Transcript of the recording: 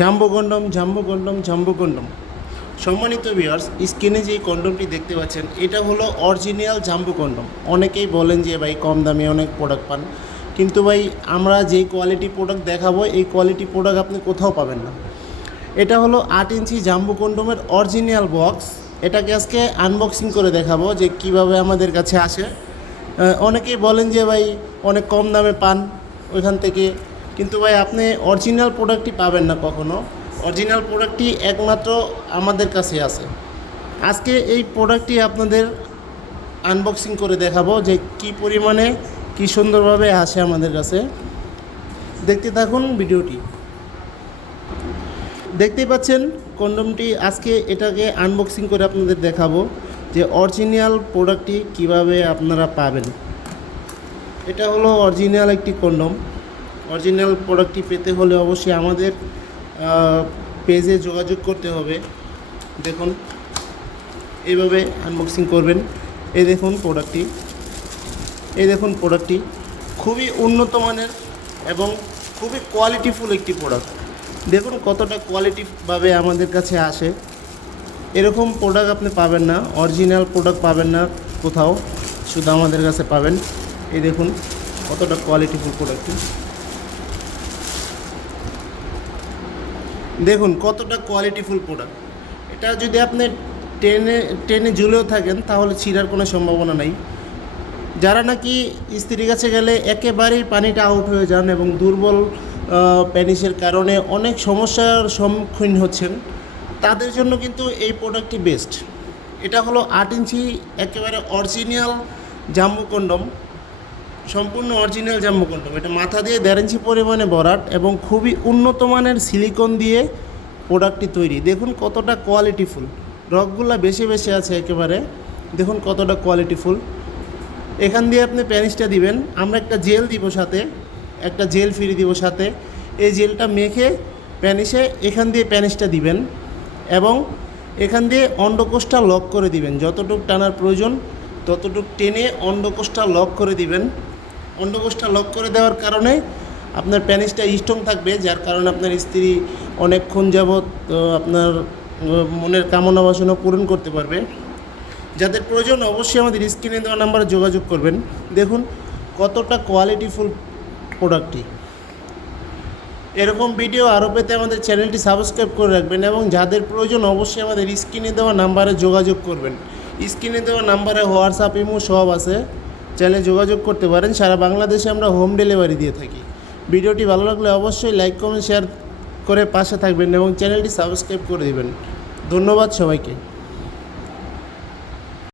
Jumbo condom jumbo condom jumbo condom সম্মানিত viewers স্ক্রিনে যে কন্ডমটি দেখতে পাচ্ছেন, এটা হলো অরিজিনাল জাম্বো কন্ডম অনেকেই বলেন যে, ভাই, কম দামে অনেক প্রোডাক্ট পান। কিন্তু ভাই, আমরা যেই কোয়ালিটি প্রোডাক্ট দেখাবো, এই কোয়ালিটি প্রোডাক্ট আপনি কোথাও পাবেন না। এটা হলো আট ইঞ্চি জাম্বো কন্ডমের অরিজিনাল বক্স এটাকে আজকে আনবক্সিং করে দেখাবো যে কীভাবে আমাদের কাছে আসে। অনেকেই বলেন যে, ভাই, অনেক কম দামে পান। ওইখান থেকে কিন্তু ভাই, আপনি অরিজিনাল প্রোডাক্টটি পাবেন না কখনো। অরিজিনাল প্রোডাক্টটি একমাত্র আমাদের কাছে আছে। আজকে এই প্রোডাক্টটি আপনাদের আনবক্সিং করে দেখাবো যে কি পরিমাণে, কি সুন্দরভাবে আসে আমাদের কাছে। দেখতে থাকুন ভিডিওটি। দেখতেই পাচ্ছেন, কন্ডমটি আজকে এটাকে আনবক্সিং করে আপনাদের দেখাবো যে অরিজিনাল প্রোডাক্টটি কীভাবে আপনারা পাবেন। এটা হলো অরিজিনাল একটি কন্ডম। অরিজিনাল প্রোডাক্টটি পেতে হলে অবশ্যই আমাদের পেজে যোগাযোগ করতে হবে। দেখুন, এইভাবে আনবক্সিং করবেন। এই দেখুন প্রোডাক্টটি এই দেখুন প্রোডাক্টটি খুবই উন্নত মানের এবং খুবই কোয়ালিটিফুল একটি প্রোডাক্ট দেখুন কতটা কোয়ালিটিভাবে আমাদের কাছে আসে। এরকম প্রোডাক্ট আপনি পাবেন না অরিজিনাল প্রোডাক্ট পাবেন না কোথাও। শুধু আমাদের কাছে পাবেন। এই দেখুন কতটা কোয়ালিটিফুল প্রোডাক্টটি দেখুন, কতটা কোয়ালিটিফুল প্রোডাক্ট এটা যদি আপনি টেনে টেনে ঝুলেও থাকেন, তাহলে ছিঁড়ার কোনো সম্ভাবনা নাই। যারা নাকি স্ত্রীর কাছে গেলে একেবারেই পানিটা আউট হয়ে যান এবং দুর্বল প্যানিসের কারণে অনেক সমস্যার সম্মুখীন হচ্ছেন, তাদের জন্য কিন্তু এই প্রোডাক্টটি বেস্ট এটা হলো আট ইঞ্চি, একেবারে অরিজিনাল জাম্বু কন্ডম সম্পূর্ণ অরিজিনাল জাম্বু কন্ডম এটা মাথা দিয়ে দেড় ইঞ্চি পরিমাণে বরাট এবং খুবই উন্নত মানের সিলিকন দিয়ে প্রোডাক্টটি তৈরি। দেখুন কতটা কোয়ালিটিফুল রকগুলো বেশি বেশি আছে একেবারে। দেখুন কতটা কোয়ালিটিফুল এখান দিয়ে আপনি প্যানিসটা দিবেন। আমরা একটা জেল দিব সাথে। একটা জেল ফ্রি দিব সাথে। এই জেলটা মেখে প্যানিসে এখান দিয়ে প্যানিসটা দিবেন এবং এখান দিয়ে অন্ডকোষটা লক করে দিবেন। যতটুক টানার প্রয়োজন, ততটুক টেনে অন্ডকোষটা লক করে দিবেন। অন্ডকোষটা লক করে দেওয়ার কারণে আপনার প্যানিসটা স্ট্রং থাকবে, যার কারণে আপনার স্ত্রী অনেকক্ষণ যাবৎ আপনার মনের কামনা বাসনা পূরণ করতে পারবে। যাদের প্রয়োজন অবশ্যই আমাদের স্ক্রিনে দেওয়া নাম্বারে যোগাযোগ করবেন। দেখুন কতটা কোয়ালিটিফুল প্রোডাক্টটি এরকম ভিডিও আরও পেতে আমাদের চ্যানেলটি সাবস্ক্রাইব করে রাখবেন এবং যাদের প্রয়োজন অবশ্যই আমাদের স্ক্রিনে দেওয়া নাম্বারে যোগাযোগ করবেন। স্ক্রিনে দেওয়া নাম্বারে হোয়াটসঅ্যাপ ইমো সব আছে। চ্যানেলে যোগাযোগ করতে পারেন। সারা বাংলাদেশে আমরা হোম ডেলিভারি দিয়ে থাকি। ভিডিওটি ভালো লাগলে অবশ্যই লাইক, কমেন্ট, শেয়ার করে পাশে থাকবেন এবং চ্যানেলটি সাবস্ক্রাইব করে দেবেন। ধন্যবাদ সবাইকে।